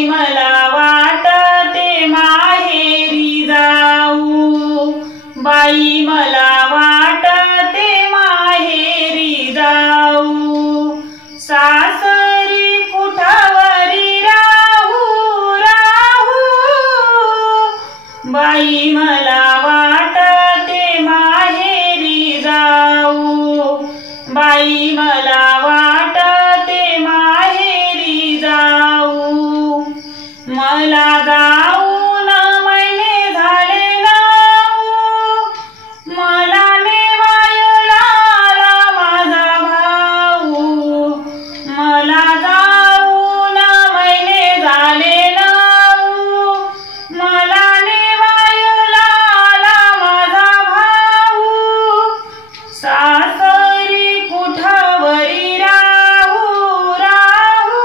बाई मला वाटते माहेरी जाऊ, बाई मला वाटते माहेरी जाऊ, सासरी कुठवरी राहू राहू, बाई मला वाटते माहेरी जाऊ, बाई मला वाटते माहेरी जाऊ, मला जाऊन महिने झाले नाऊ, मला नेवायला आला माझा भाऊ, मला जाऊन महिने झाले नाऊ, मला नेवायला आला माझा भाऊ, सासरी कुठवरी राहू राहू,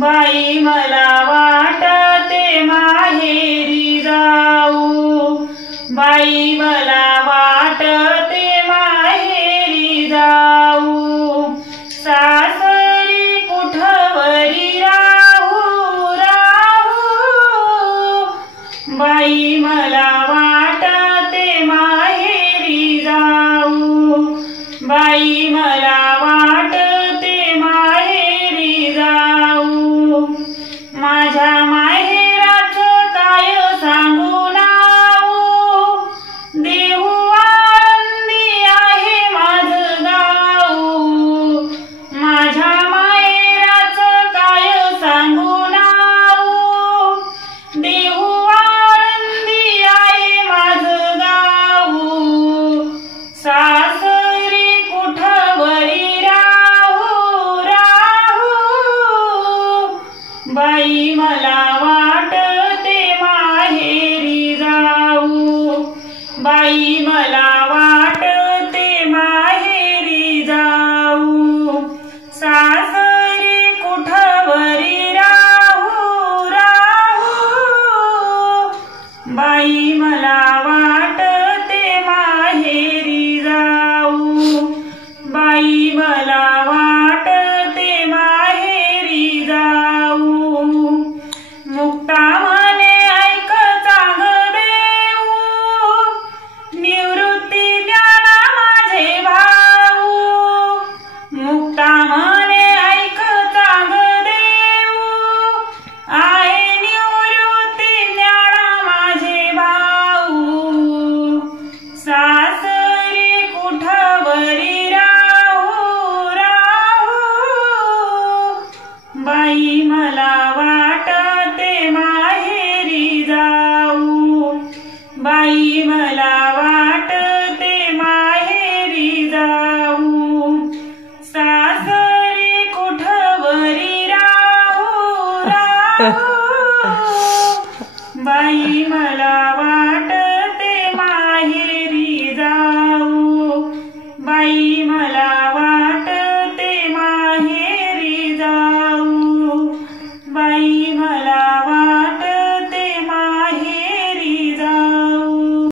बाई मला वाटते माहेरी जाऊ, बाई मला वाटते माहेरी जाऊ, सासरी कुठवरी राहू राहू, बाई मला वाटते माहेरी जाऊ, बाई मला वाटते माहेरी जाऊ, माझ्या माहेराचं काय सांगू नाऊ, देहू आळंदी आहे माझं गाऊ, माझ्या माहेराचं काय सांगू नाऊ, देहू आळंदी आहे माझं गाऊ, सासरी कुठवरी राहू राहू, बाई मला वाटते माहेरी जाऊ, बाई मला वाटते माहेरी जाऊ, सासरी कुठवरी राहू राहू, बाई मला वाटते माहेरी जाऊ, बाई मला वाटते माहेरी जाऊ, मुक्ता म्हणे ऐक चांग देऊ, निवृत्ती द्याला माझे भाऊ, मुक्ता म्हणे ऐक चांग देऊ, आहे निवृत्ती द्याला माझे भाऊ, सासरी कुठवरी राहू राहू, बाई मला वाटते माहेरी जाऊ, बाई मला वाटते माहेरी जाऊ, सासरी कुठवरी राहू राहू, बाई मला